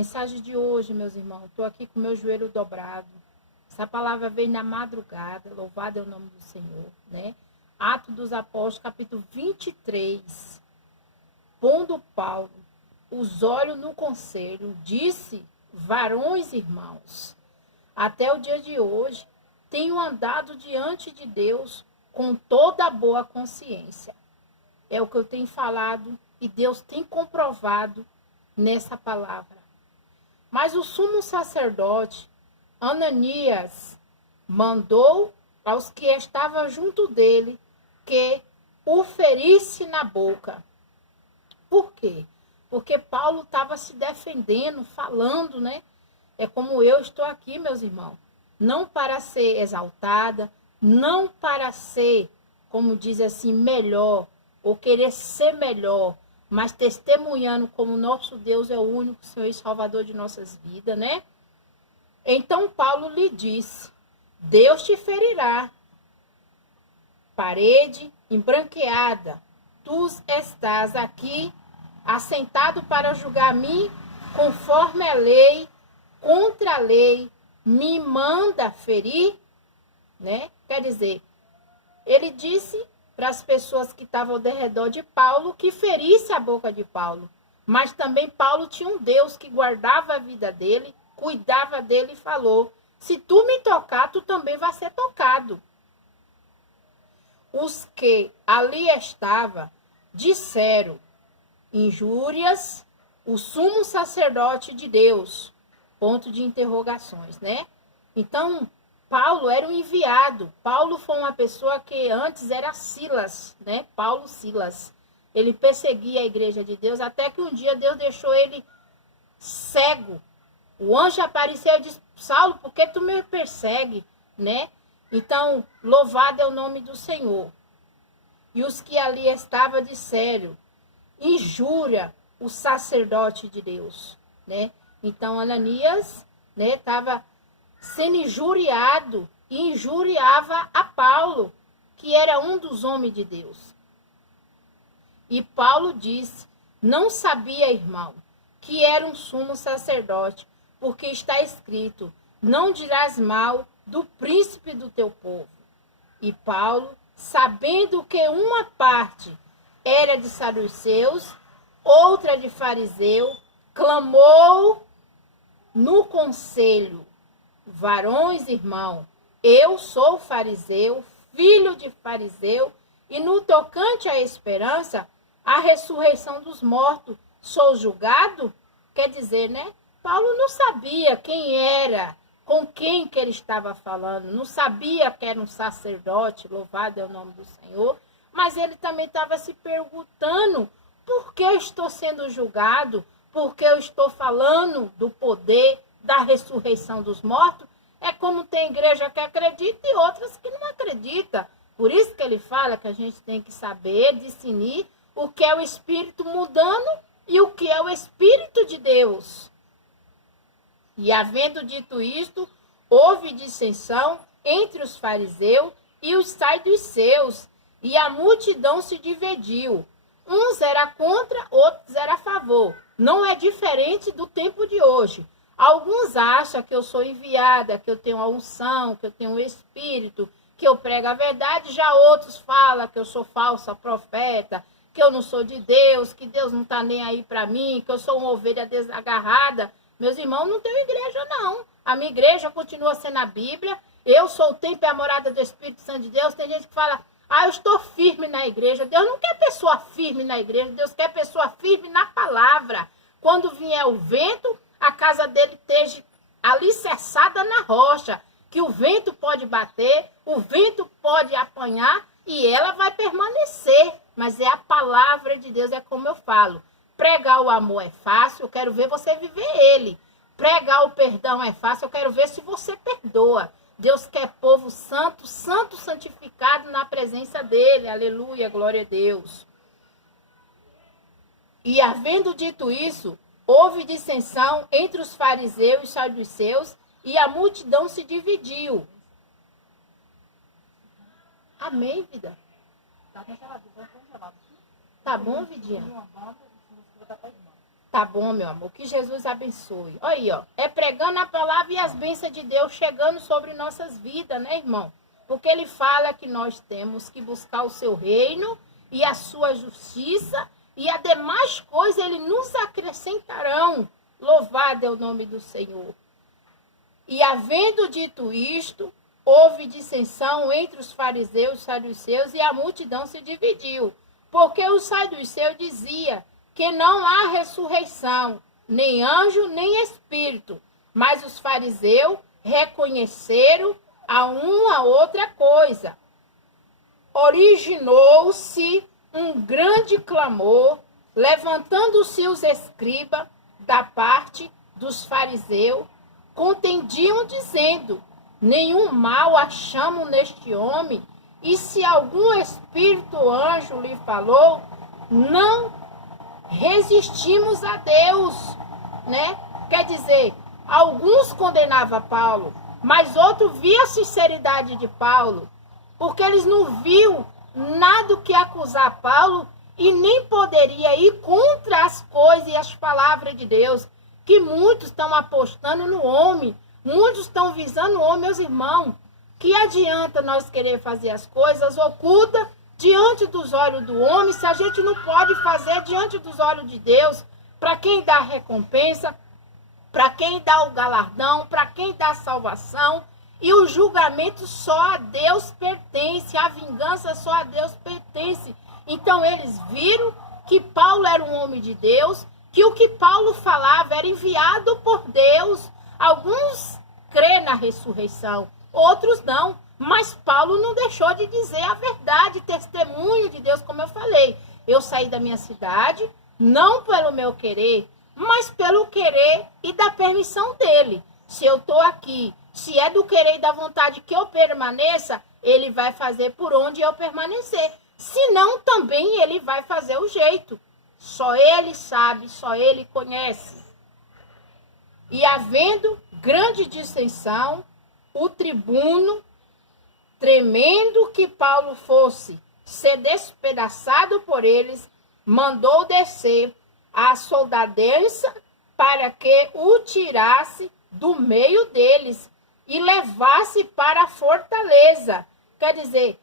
Mensagem de hoje, meus irmãos. Estou aqui com o meu joelho dobrado. Essa palavra vem na madrugada. Louvado é o nome do Senhor, né? Atos dos Apóstolos, capítulo 23. Pondo Paulo os olhos no conselho, disse: varões irmãos, até o dia de hoje tenho andado diante de Deus com toda a boa consciência. É o que eu tenho falado e Deus tem comprovado nessa palavra. Mas o sumo sacerdote, Ananias, mandou aos que estavam junto dele que o ferisse na boca. Por quê? Porque Paulo estava se defendendo, falando, né? É como eu estou aqui, meus irmãos. Não para ser exaltada, não para ser, como diz assim, melhor, ou querer ser melhor, mas testemunhando como nosso Deus é o único Senhor e Salvador de nossas vidas, né? Então Paulo lhe disse: Deus te ferirá, parede embranqueada, tu estás aqui assentado para julgar-me conforme a lei, contra a lei, me manda ferir, né? Quer dizer, ele disse para as pessoas que estavam ao redor de Paulo que ferisse a boca de Paulo. Mas também Paulo tinha um Deus que guardava a vida dele, cuidava dele e falou: se tu me tocar, tu também vai ser tocado. Os que ali estavam disseram injúrias, o sumo sacerdote de Deus. Ponto de interrogações, né? Então, Paulo era um enviado. Paulo foi uma pessoa que antes era Silas, né? Paulo Silas. Ele perseguia a igreja de Deus, até que um dia Deus deixou ele cego. O anjo apareceu e disse: Saulo, por que tu me persegue, né? Então, louvado é o nome do Senhor. E os que ali estavam disseram: injúria o sacerdote de Deus, né? Então, Ananias, né, estava sendo injuriado e injuriava a Paulo, que era um dos homens de Deus. E Paulo disse: não sabia, irmão, que era um sumo sacerdote, porque está escrito: não dirás mal do príncipe do teu povo. E Paulo, sabendo que uma parte era de saduceus, outra de fariseu, clamou no conselho: varões, irmão, eu sou fariseu, filho de fariseu, e no tocante à esperança, a ressurreição dos mortos, sou julgado? Quer dizer, né? Paulo não sabia quem era, com quem que ele estava falando, não sabia que era um sacerdote, louvado é o nome do Senhor, mas ele também estava se perguntando: por que eu estou sendo julgado? Por que eu estou falando do poder da ressurreição dos mortos? É como tem igreja que acredita e outras que não acreditam. Por isso que ele fala que a gente tem que saber discernir o que é o Espírito mudando e o que é o Espírito de Deus. E havendo dito isto, houve dissensão entre os fariseus e os saduceus, e a multidão se dividiu. Uns era contra, outros era a favor. Não é diferente do tempo de hoje. Alguns acham que eu sou enviada, que eu tenho a unção, que eu tenho o Espírito, que eu prego a verdade. Já outros falam que eu sou falsa profeta, que eu não sou de Deus, que Deus não está nem aí para mim, que eu sou uma ovelha desagarrada. Meus irmãos, não tenho igreja, não. A minha igreja continua sendo a Bíblia. Eu sou o templo e a morada do Espírito Santo de Deus. Tem gente que fala: eu estou firme na igreja. Deus não quer pessoa firme na igreja. Deus quer pessoa firme na palavra. Quando vier o vento, a casa dele esteja alicerçada na rocha. Que o vento pode bater, o vento pode apanhar e ela vai permanecer. Mas é a palavra de Deus, é como eu falo. Pregar o amor é fácil, eu quero ver você viver ele. Pregar o perdão é fácil, eu quero ver se você perdoa. Deus quer povo santo, santo santificado na presença dele. Aleluia, glória a Deus. E havendo dito isso, houve dissensão entre os fariseus e os saduceus, e a multidão se dividiu. Amém, vida? Tá bom, Vidinha? Tá bom, meu amor, que Jesus abençoe. Olha aí, ó, é pregando a palavra e as bênçãos de Deus chegando sobre nossas vidas, né, irmão? Porque ele fala que nós temos que buscar o seu reino e a sua justiça e as demais coisas ele nos acrescentarão. Louvado é o nome do Senhor. E havendo dito isto, houve dissensão entre os fariseus e os saduceus e a multidão se dividiu. Porque os saduceus diziam que não há ressurreição, nem anjo, nem espírito. Mas os fariseus reconheceram a uma outra coisa. Originou-se um grande clamor, levantando-se os escribas da parte dos fariseus, contendiam dizendo, nenhum mal achamos neste homem, e se algum espírito ou anjo lhe falou, não resistimos a Deus, né? Quer dizer, alguns condenavam Paulo, mas outros viam a sinceridade de Paulo, porque eles não viam nada que acusar Paulo e nem poderia ir contra as coisas e as palavras de Deus, que muitos estão apostando no homem, muitos estão visando o homem, meus irmãos. Que adianta nós querer fazer as coisas ocultas diante dos olhos do homem, se a gente não pode fazer diante dos olhos de Deus, para quem dá a recompensa, para quem dá o galardão, para quem dá a salvação, e o julgamento só a Deus pertence, a vingança só a Deus pertence. Então eles viram que Paulo era um homem de Deus, que o que Paulo falava era enviado por Deus. Alguns crê na ressurreição, outros não. Mas Paulo não deixou de dizer a verdade, testemunho de Deus, como eu falei. Eu saí da minha cidade, não pelo meu querer, mas pelo querer e da permissão dele. Se eu estou aqui, se é do querer e da vontade que eu permaneça, ele vai fazer por onde eu permanecer. Se não, também ele vai fazer o jeito. Só ele sabe, só ele conhece. E havendo grande dissensão, o tribuno, tremendo que Paulo fosse ser despedaçado por eles, mandou descer a soldadença para que o tirasse do meio deles e levasse para a fortaleza. Quer dizer,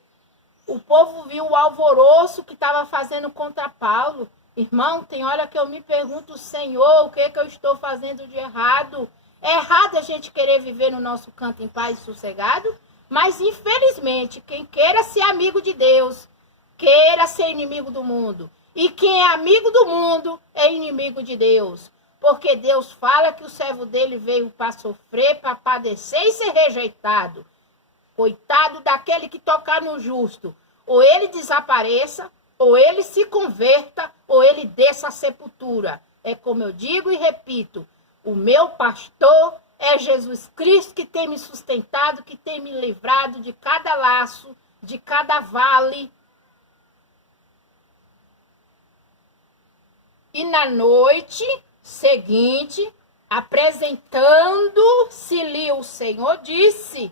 o povo viu o alvoroço que estava fazendo contra Paulo. Irmão, tem hora que eu me pergunto, Senhor, o que é que eu estou fazendo de errado? É errado a gente querer viver no nosso canto em paz e sossegado? Mas, infelizmente, quem queira ser amigo de Deus, queira ser inimigo do mundo. E quem é amigo do mundo é inimigo de Deus. Porque Deus fala que o servo dele veio para sofrer, para padecer e ser rejeitado. Coitado daquele que tocar no justo. Ou ele desapareça, ou ele se converta, ou ele desça à sepultura. É como eu digo e repito, o meu pastor é Jesus Cristo, que tem me sustentado, que tem me livrado de cada laço, de cada vale. E na noite seguinte, apresentando-se-lhe o Senhor, disse,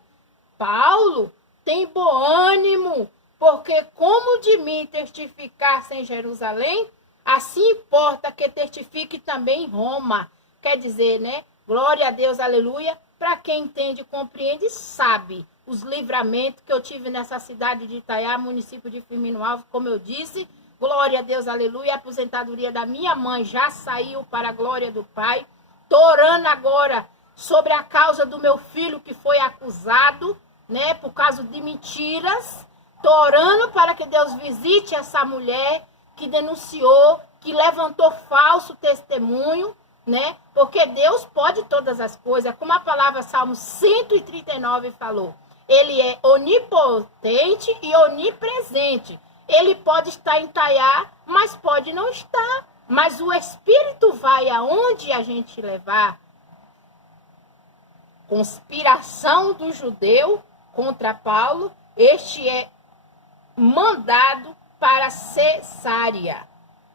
Paulo, tem bom ânimo, porque como de mim testificasse em Jerusalém, assim importa que testifique também em Roma. Quer dizer, né? Glória a Deus, aleluia. Para quem entende e compreende, sabe os livramentos que eu tive nessa cidade de Itaiá, município de Firmino Alves, como eu disse. Glória a Deus, aleluia. A aposentadoria da minha mãe já saiu para a glória do Pai. Estou orando agora sobre a causa do meu filho que foi acusado, né, por causa de mentiras. Estou orando para que Deus visite essa mulher que denunciou, que levantou falso testemunho, né? Porque Deus pode todas as coisas, como a palavra Salmo 139 falou. Ele é onipotente e onipresente. Ele pode estar em Itaiá, mas pode não estar. Mas o Espírito vai aonde a gente levar. Conspiração do judeu contra Paulo. Este é mandado para Cesária,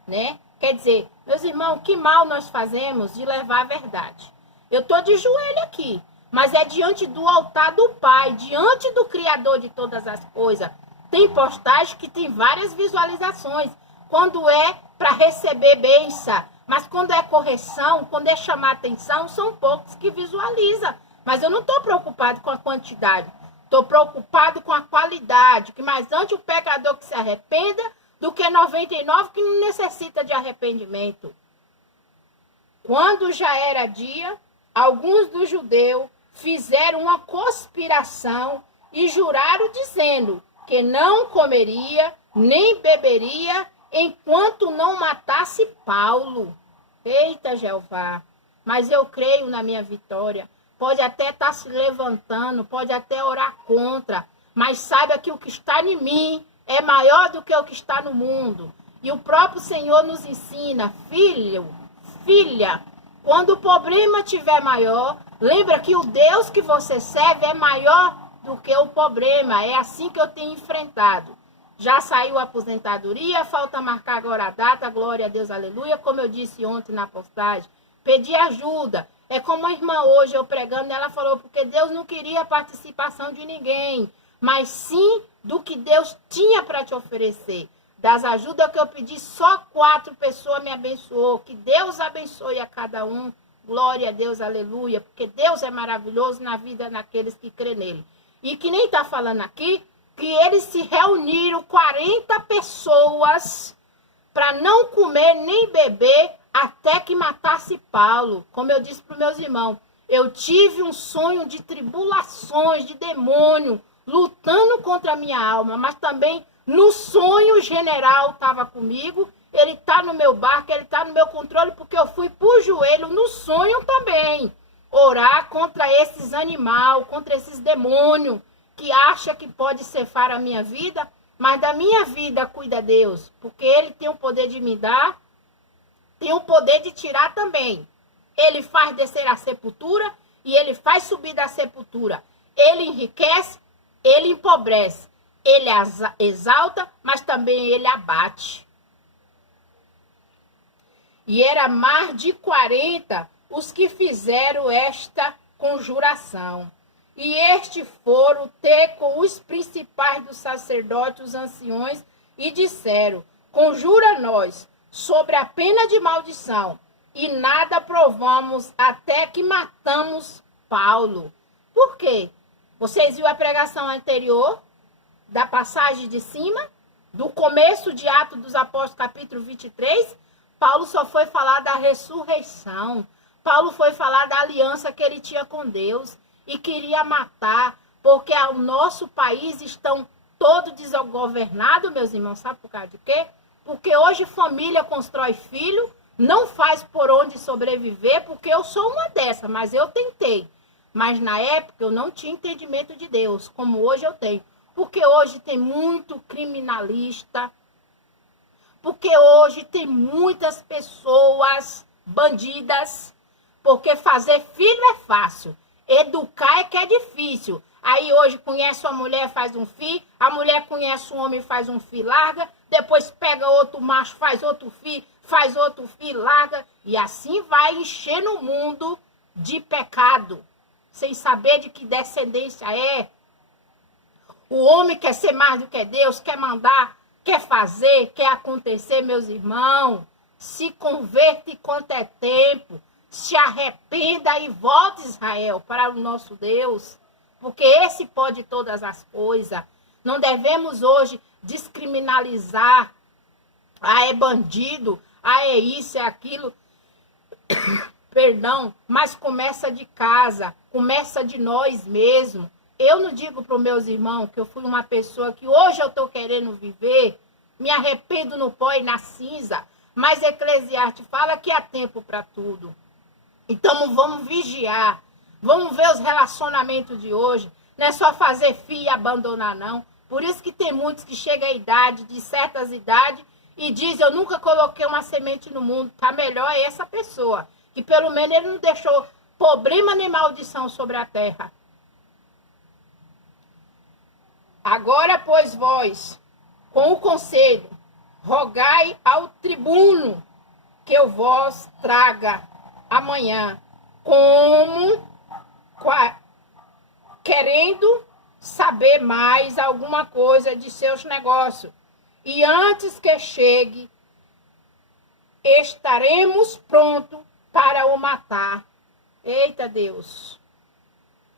né? Quer dizer, meus irmãos, que mal nós fazemos de levar a verdade. Eu estou de joelho aqui, mas é diante do altar do Pai, diante do Criador de todas as coisas. Tem postagem que tem várias visualizações, quando é para receber bênção. Mas quando é correção, quando é chamar atenção, são poucos que visualizam. Mas eu não estou preocupado com a quantidade. Estou preocupado com a qualidade. Que mais antes o pecador que se arrependa do que 99 que não necessita de arrependimento. Quando já era dia, alguns dos judeus fizeram uma conspiração e juraram dizendo que não comeria nem beberia enquanto não matasse Paulo. Eita, Jeová! Mas eu creio na minha vitória. Pode até estar se levantando, pode até orar contra, mas saiba que o que está em mim é maior do que o que está no mundo. E o próprio Senhor nos ensina, filho, filha, quando o problema estiver maior, lembra que o Deus que você serve é maior do que o problema. É assim que eu tenho enfrentado. Já saiu a aposentadoria, falta marcar agora a data, glória a Deus, aleluia. Como eu disse ontem na postagem, pedi ajuda. É como a irmã hoje, eu pregando, ela falou, porque Deus não queria a participação de ninguém, mas sim do que Deus tinha para te oferecer. Das ajudas que eu pedi, só 4 pessoas me abençoou. Que Deus abençoe a cada um. Glória a Deus, aleluia. Porque Deus é maravilhoso na vida daqueles que crê nele. E que nem está falando aqui, que eles se reuniram 40 pessoas para não comer nem beber até que matasse Paulo. Como eu disse para os meus irmãos, eu tive um sonho de tribulações, de demônio, lutando contra a minha alma, mas também no sonho o general estava comigo, ele está no meu barco, ele está no meu controle, porque eu fui por joelho no sonho também, orar contra esses animais, contra esses demônios, que acha que pode cefar a minha vida, mas da minha vida cuida Deus, porque ele tem o poder de me dar, tem o poder de tirar também. Ele faz descer a sepultura e ele faz subir da sepultura. Ele enriquece, ele empobrece. Ele exalta, mas também ele abate. E era mais de 40 os que fizeram esta conjuração. E estes foram ter com os principais dos sacerdotes, os anciões, e disseram, conjura nós sobre a pena de maldição, e nada provamos até que matamos Paulo. Por quê? Vocês viram a pregação anterior, da passagem de cima, do começo de Atos dos Apóstolos, capítulo 23, Paulo só foi falar da ressurreição. Paulo foi falar da aliança que ele tinha com Deus e queria matar, porque o nosso país estão todo desgovernado, meus irmãos, sabe por causa de quê? Porque hoje família constrói filho, não faz por onde sobreviver, porque eu sou uma dessa, mas eu tentei. Mas na época eu não tinha entendimento de Deus, como hoje eu tenho. Porque hoje tem muito criminalista, porque hoje tem muitas pessoas bandidas, porque fazer filho é fácil, educar é que é difícil. Aí hoje conhece uma mulher, faz um filho, a mulher conhece um homem, faz um filho, larga, depois pega outro macho, faz outro filho, larga, e assim vai enchendo o mundo de pecado, sem saber de que descendência é. O homem quer ser mais do que Deus, quer mandar, quer fazer, quer acontecer, meus irmãos. Se converte enquanto é tempo. Se arrependa e volte, Israel, para o nosso Deus. Porque esse pode todas as coisas. Não devemos hoje descriminalizar. Ah, é bandido. Ah, é isso, é aquilo. Perdão, mas começa de casa. Começa de nós mesmos. Eu não digo para os meus irmãos que eu fui uma pessoa que hoje eu estou querendo viver, me arrependo no pó e na cinza, mas Eclesiastes fala que há tempo para tudo. Então vamos vigiar, vamos ver os relacionamentos de hoje, não é só fazer filho e abandonar não. Por isso que tem muitos que chegam à idade, de certas idades, e dizem, eu nunca coloquei uma semente no mundo, tá melhor é essa pessoa, que pelo menos ele não deixou problema nem maldição sobre a terra. Agora, pois, vós, com o conselho, rogai ao tribuno que eu vos traga amanhã, querendo saber mais alguma coisa de seus negócios. E antes que chegue, estaremos prontos para o matar. Eita Deus!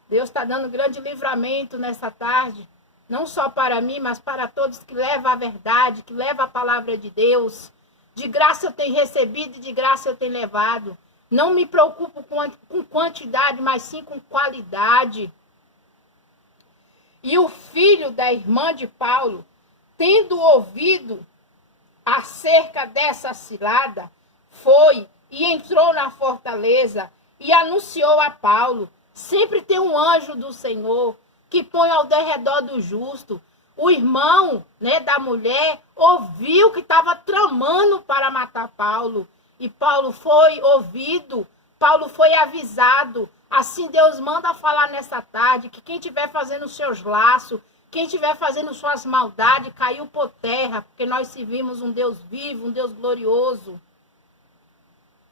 Deus está dando grande livramento nessa tarde, não só para mim, mas para todos que levam a verdade, que levam a palavra de Deus. De graça eu tenho recebido e de graça eu tenho levado. Não me preocupo com quantidade, mas sim com qualidade. E o filho da irmã de Paulo, tendo ouvido acerca dessa cilada, foi e entrou na fortaleza e anunciou a Paulo. Sempre tem um anjo do Senhor que põe ao derredor do justo. O irmão, né, da mulher ouviu que estava tramando para matar Paulo. E Paulo foi ouvido, Paulo foi avisado. Assim Deus manda falar nessa tarde que quem estiver fazendo seus laços, quem estiver fazendo suas maldades, caiu por terra, porque nós servimos um Deus vivo, um Deus glorioso.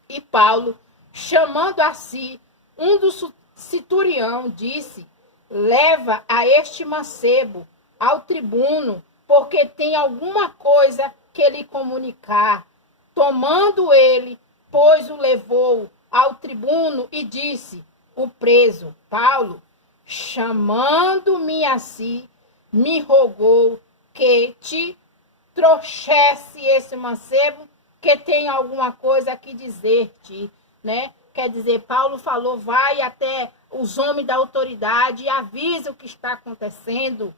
E Paulo, chamando a si um dos centurião, disse: leva a este mancebo ao tribuno, porque tem alguma coisa que lhe comunicar. Tomando ele, pois o levou ao tribuno e disse: o preso, Paulo, chamando-me a si, me rogou que te trouxesse esse mancebo, que tem alguma coisa a que dizer-te, né? Quer dizer, Paulo falou, vai até os homens da autoridade e avisa o que está acontecendo.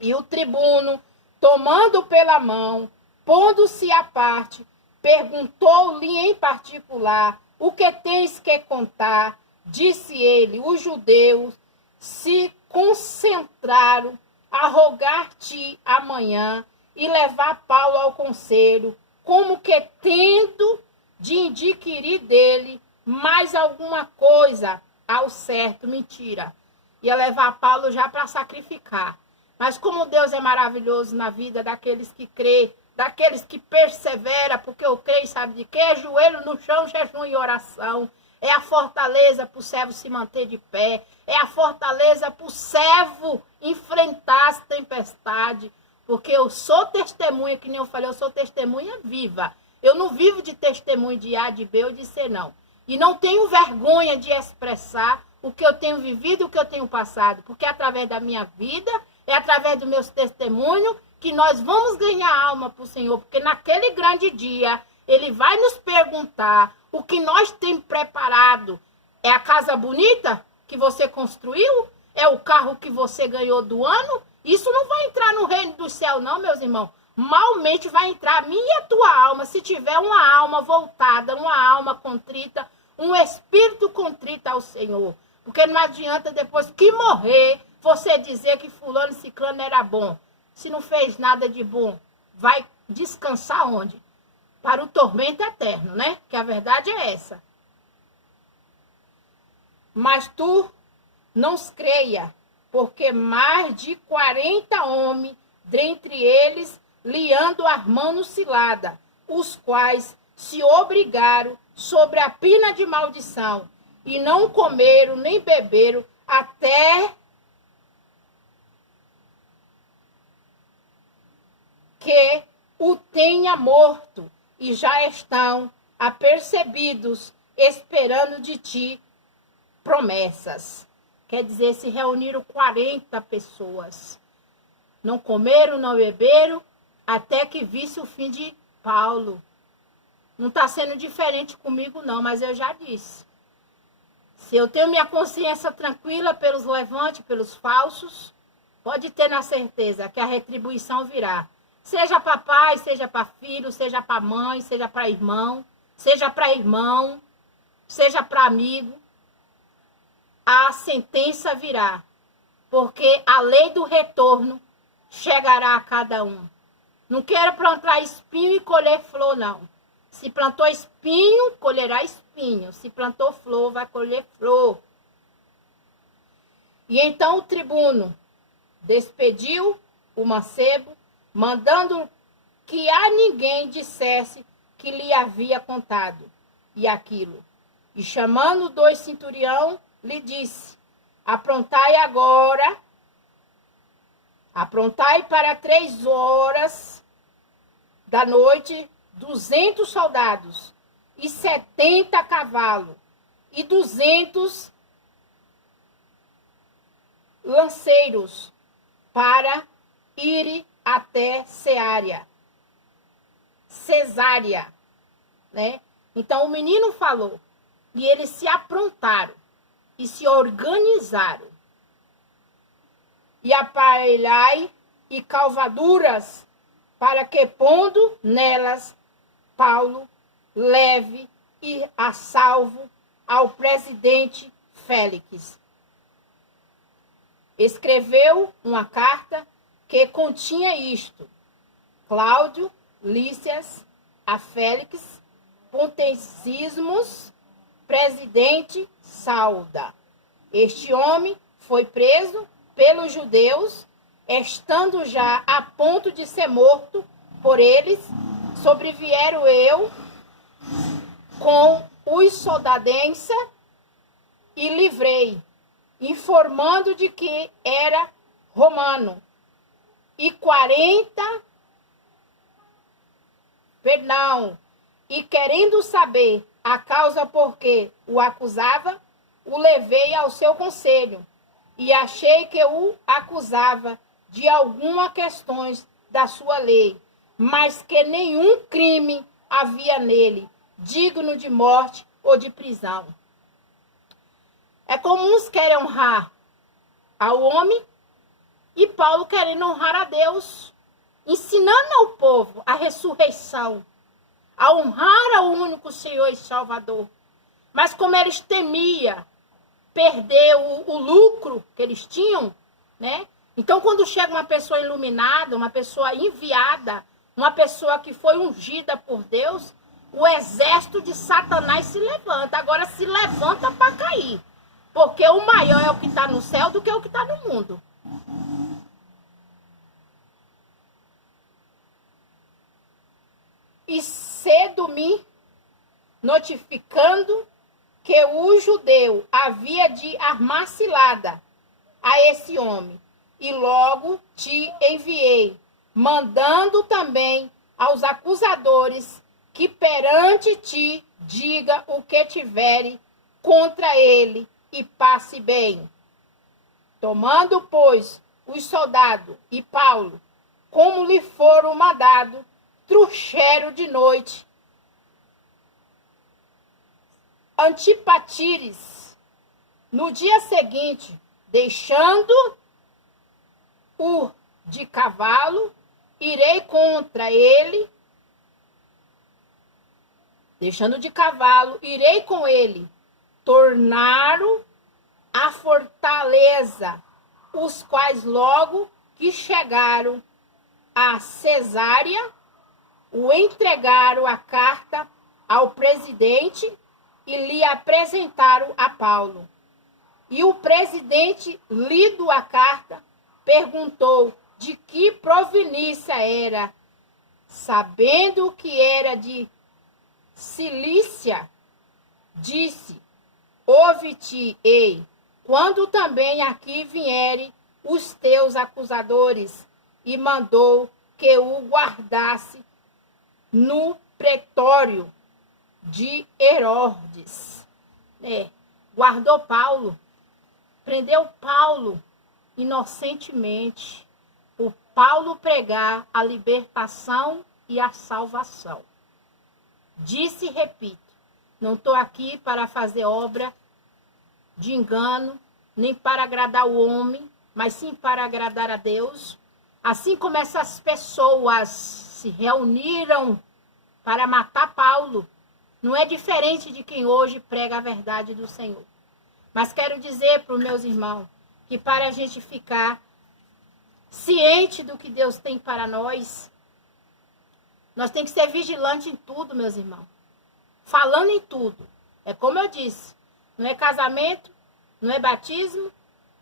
E o tribuno, tomando pela mão, pondo-se à parte, perguntou-lhe em particular: o que tens que contar? Disse ele: os judeus se concentraram a rogar-te amanhã e levar Paulo ao conselho, como que tendo de adquirir dele mais alguma coisa ao certo. Mentira. Ia levar Paulo já para sacrificar. Mas como Deus é maravilhoso na vida daqueles que crê, daqueles que perseveram, porque eu creio, sabe de quê? Joelho no chão, jejum e oração. É a fortaleza para o servo se manter de pé. É a fortaleza para o servo enfrentar as tempestades. Porque eu sou testemunha, que nem eu falei, eu sou testemunha viva. Eu não vivo de testemunho de A, de B ou de C, não. E não tenho vergonha de expressar o que eu tenho vivido e o que eu tenho passado. Porque é através da minha vida, é através dos meus testemunhos, que nós vamos ganhar alma para o Senhor. Porque naquele grande dia, Ele vai nos perguntar o que nós temos preparado. É a casa bonita que você construiu? É o carro que você ganhou do ano? Isso não vai entrar no reino do céu, não, meus irmãos. Malmente vai entrar a minha e a tua alma, se tiver uma alma voltada, uma alma contrita, um espírito contrito ao Senhor. Porque não adianta depois que morrer, você dizer que fulano e ciclano era bom. Se não fez nada de bom, vai descansar onde? Para o tormento eterno, né? Que a verdade é essa. Mas tu não creia, porque mais de 40 homens, dentre eles, liando armando cilada, os quais se obrigaram sobre a pena de maldição, e não comeram nem beberam até que o tenha morto, e já estão apercebidos, esperando de ti promessas. Quer dizer, se reuniram 40 pessoas. Não comeram, não beberam, até que visse o fim de Paulo. Não está sendo diferente comigo, não, mas eu já disse. Se eu tenho minha consciência tranquila pelos levantes, pelos falsos, pode ter na certeza que a retribuição virá. Seja para pai, seja para filho, seja para mãe, seja para irmão, seja para irmão, seja para amigo. A sentença virá, porque a lei do retorno chegará a cada um. Não quero plantar espinho e colher flor, não. Se plantou espinho, colherá espinho. Se plantou flor, vai colher flor. E então o tribuno despediu o mancebo, mandando que a ninguém dissesse que lhe havia contado e aquilo. E chamando 2 centurião, lhe disse: aprontai agora, aprontai para 3 horas da noite 200 soldados e 70 cavalos e 200 lanceiros para ir até Cesária, né? Então o menino falou e eles se aprontaram e se organizaram. E aparelhai e calvaduras para que, pondo nelas, Paulo leve e a salvo ao presidente Félix. Escreveu uma carta que continha isto: Cláudio Lícias a Félix, Pontecismos, presidente, sauda. Este homem foi preso pelos judeus, estando já a ponto de ser morto por eles, sobrevieram eu com os soldadenses e livrei, informando de que era romano. E querendo saber a causa por que o acusava, o levei ao seu conselho, e achei que o acusava de algumas questões da sua lei, mas que nenhum crime havia nele, digno de morte ou de prisão. É como uns querem honrar ao homem, e Paulo querendo honrar a Deus, ensinando ao povo a ressurreição, a honrar ao único Senhor e Salvador. Mas como eles temiam perder o lucro que eles tinham, né? Então, quando chega uma pessoa iluminada, uma pessoa enviada, uma pessoa que foi ungida por Deus, o exército de Satanás se levanta. Agora se levanta para cair. Porque o maior é o que está no céu do que o que está no mundo. E cedo-me notificando que o judeu havia de armar cilada a esse homem. E logo te enviei, mandando também aos acusadores que perante ti diga o que tiverem contra ele e passe bem. Tomando, pois, os soldados e Paulo, como lhe foram mandado, trouxeram de noite Antipatires. No dia seguinte, deixando-o de cavalo, irei contra ele. Deixando de cavalo, irei com ele. Tornaram a fortaleza, os quais logo que chegaram a Cesária, o entregaram a carta ao presidente e lhe apresentaram a Paulo. E o presidente, lido a carta, perguntou de que província era, sabendo que era de Cilícia, disse: ouve-te-ei, quando também aqui vierem os teus acusadores, e mandou que o guardasse no pretório de Herodes. Guardou Paulo, prendeu Paulo inocentemente, por Paulo pregar a libertação e a salvação. Disse e repito, não estou aqui para fazer obra de engano, nem para agradar o homem, mas sim para agradar a Deus. Assim como essas pessoas se reuniram para matar Paulo, não é diferente de quem hoje prega a verdade do Senhor. Mas quero dizer para os meus irmãos que para a gente ficar ciente do que Deus tem para nós, nós temos que ser vigilantes em tudo, meus irmãos. Falando em tudo. É como eu disse, não é casamento, não é batismo,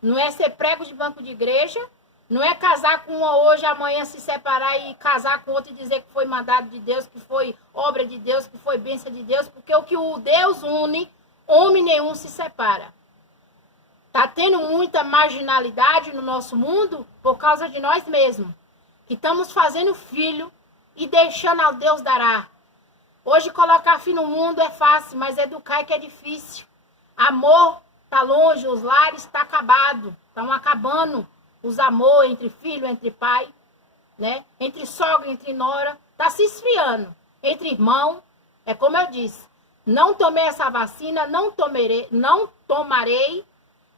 não é ser prego de banco de igreja, não é casar com uma hoje, amanhã se separar e casar com outra e dizer que foi mandado de Deus, que foi obra de Deus, que foi bênção de Deus, porque o que o Deus une, homem nenhum se separa. Está tendo muita marginalidade no nosso mundo por causa de nós mesmos, que estamos fazendo filho e deixando ao Deus dará. Hoje colocar filho no mundo é fácil, mas educar é que é difícil. Amor está longe, os lares estão acabados. Estão acabando os amor entre filho, entre pai, né? Entre sogra, entre nora. Está se esfriando. Entre irmão, é como eu disse. Não tomei essa vacina, não tomarei,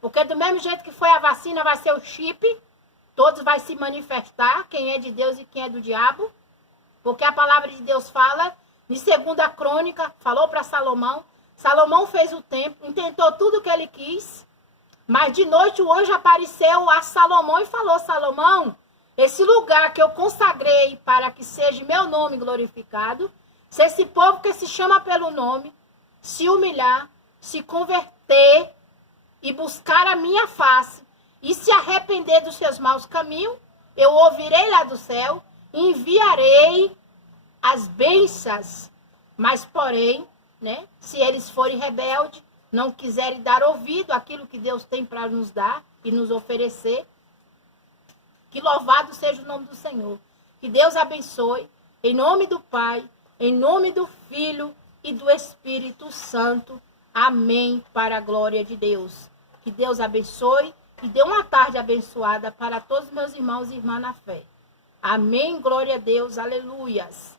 porque do mesmo jeito que foi a vacina, vai ser o chip. Todos vai se manifestar, quem é de Deus e quem é do diabo. Porque a palavra de Deus fala, em 2 Crônica, falou para Salomão. Salomão fez o templo, intentou tudo o que ele quis. Mas de noite o anjo apareceu a Salomão e falou, Salomão, esse lugar que eu consagrei para que seja meu nome glorificado, se esse povo que se chama pelo nome, se humilhar, se converter e buscar a minha face, e se arrepender dos seus maus caminhos, eu ouvirei lá do céu, enviarei as bênçãos. Mas, porém, né, se eles forem rebeldes, não quiserem dar ouvido àquilo que Deus tem para nos dar e nos oferecer, que louvado seja o nome do Senhor. Que Deus abençoe, em nome do Pai, em nome do Filho e do Espírito Santo. Amém, para a glória de Deus. Que Deus abençoe e dê uma tarde abençoada para todos meus irmãos e irmãs na fé. Amém, glória a Deus, aleluias.